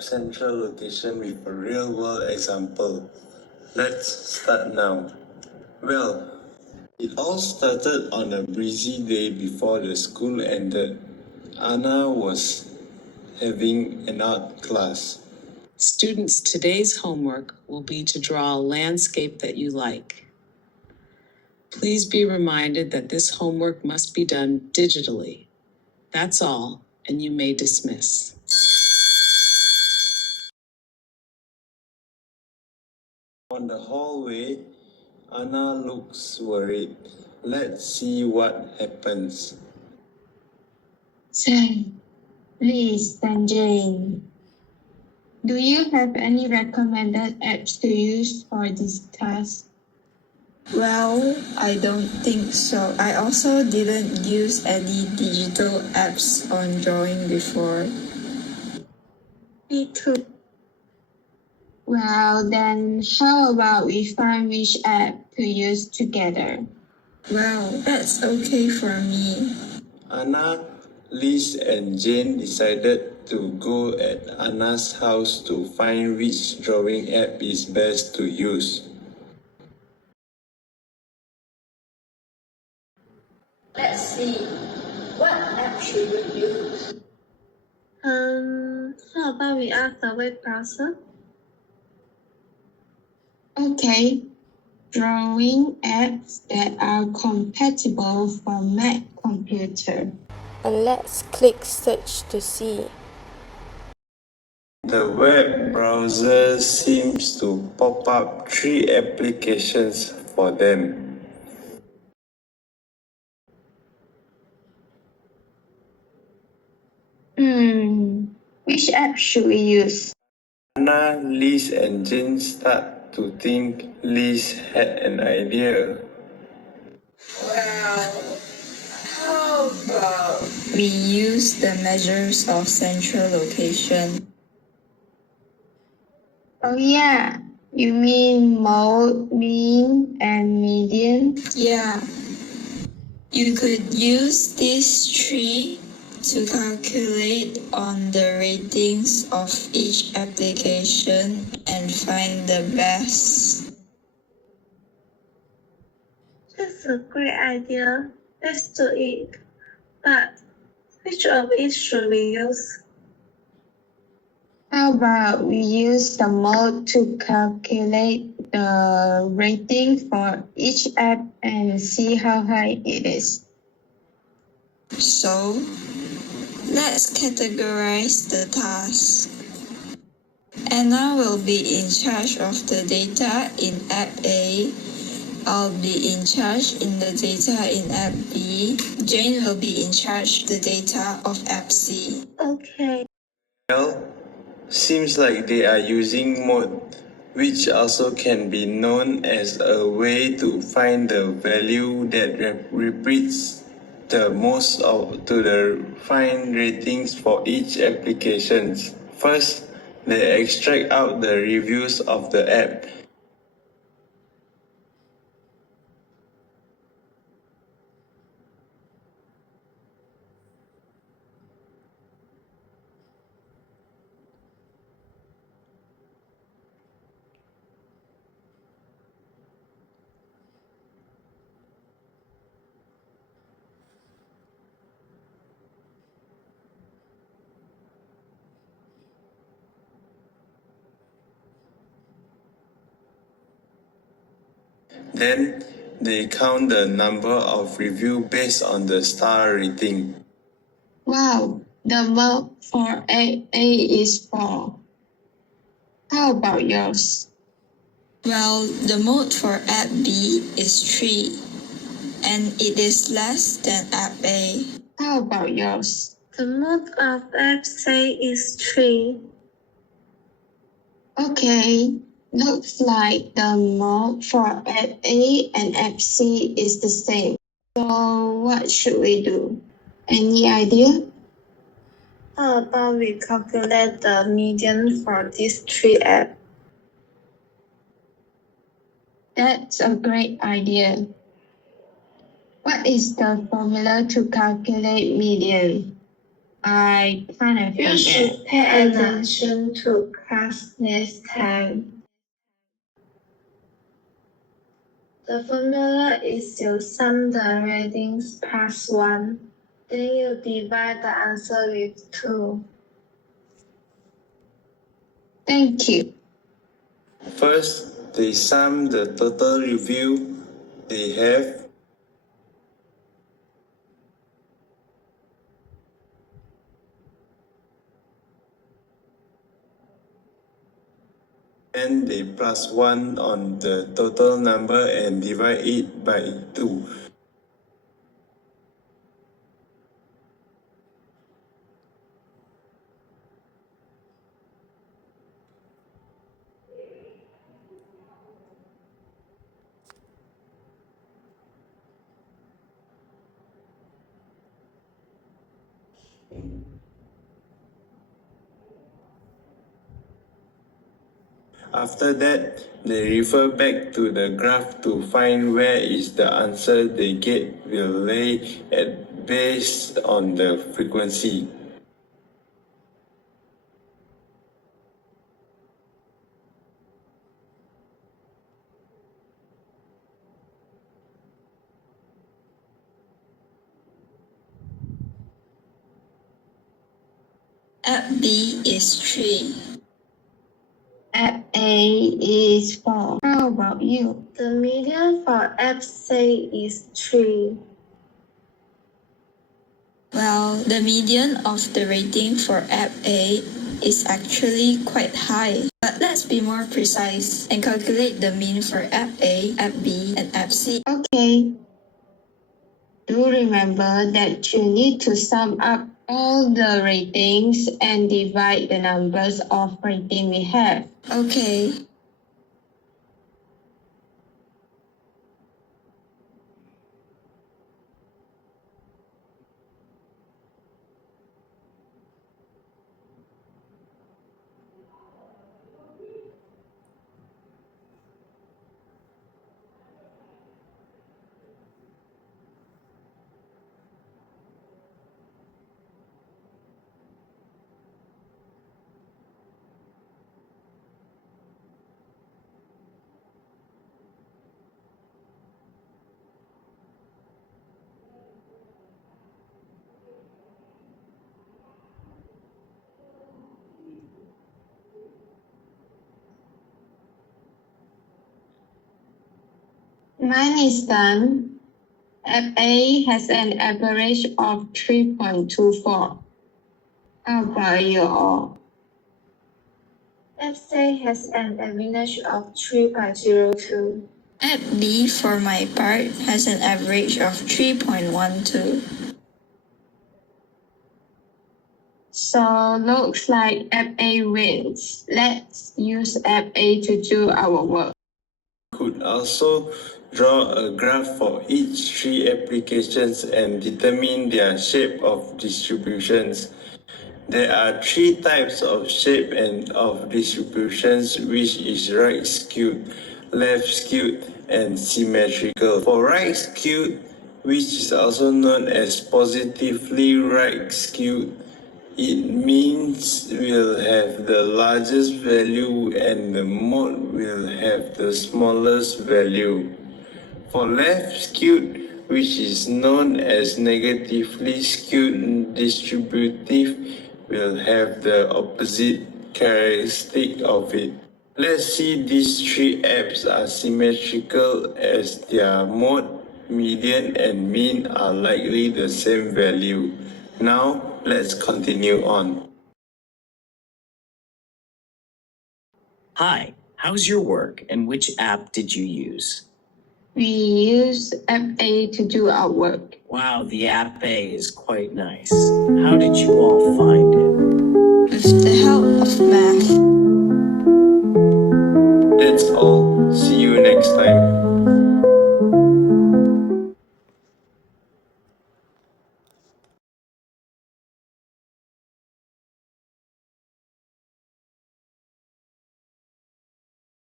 describe central location with a real-world example. Let's start now. Well, it all started on a breezy day before the school ended. Anna was having an art class. Students, today's homework will be to draw a landscape that you like. Please be reminded that this homework must be done digitally. That's all, and you may dismiss. On the hallway, Anna looks worried. Let's see what happens. Sam, Liz, and Jane, do you have any recommended apps to use for this task? Well, I don't think so. I also didn't use any digital apps on drawing before. Me too. Well, then how about we find which app to use together? Well, that's okay for me. Anna, Liz, and Jane decided to go at Anna's house to find which drawing app is best to use. Let's see. What app should we use? How about we ask the web browser? Okay. Drawing apps that are compatible for Mac computer. And let's click search to see. The web browser seems to pop up 3 applications for them. Which app should we use? Anna, Liz, and Jane start to think. Liz had an idea. Well, how about we use the measures of central location? Oh yeah, you mean mode, mean, and median? Yeah. You could use these 3 to calculate on the ratings of each application and find the best. That's a great idea. Let's do it. But which of it should we use? How about we use the mode to calculate the rating for each app and see how high it is? So, let's categorize the task. Anna will be in charge of the data in app A. I'll be in charge in the data in app B. Jane will be in charge of the data of app C. Okay. Well, seems like they are using mode, which also can be known as a way to find the value that repeats the most to the find ratings for each application. First, they extract out the reviews of the app. Then, they count the number of reviews based on the star rating. Wow, the mode for A is 4. How about yours? Well, the mode for app B is 3, and it is less than app A. How about yours? The mode of app C is 3. Okay, looks like the mode for app A and app C is the same. So what should we do? Any idea? How about we calculate the median for these 3 apps? That's a great idea. What is the formula to calculate median? I kind of You forget. should pay attention to class next time. The formula is you sum the readings plus 1. Then you divide the answer with 2. Thank you. First, they sum the total review they have. Then they plus 1 on the total number and divide it by 2. After that, they refer back to the graph to find where is the answer they get will lay at based on the frequency. App B is 3. App A is 4. How about you? The median for app C is 3. Well, the median of the rating for app A is actually quite high. But let's be more precise and calculate the mean for app A, app B, and app C. Okay. Do remember that you need to sum up all the ratings and divide the numbers of rating we have. Okay. Mine is done. App A has an average of 3.24. How about you all? App C has an average of 3.02. App B, for my part, has an average of 3.12. So looks like App A wins. Let's use App A to do our work. Could also draw a graph for each 3 applications and determine their shape of distributions. There are 3 types of shape and of distributions, which is right skewed, left skewed, and symmetrical. For right skewed, which is also known as positively right skewed, it means we'll have the largest value and the mode will have the smallest value. For left skewed, which is known as negatively skewed distributive, will have the opposite characteristic of it. Let's see these 3 apps are symmetrical as their mode, median, and mean are likely the same value. Now, let's continue on. Hi, how's your work and which app did you use? We use App A to do our work. Wow, the app A is quite nice. How did you all find it? With the help of math. That's all.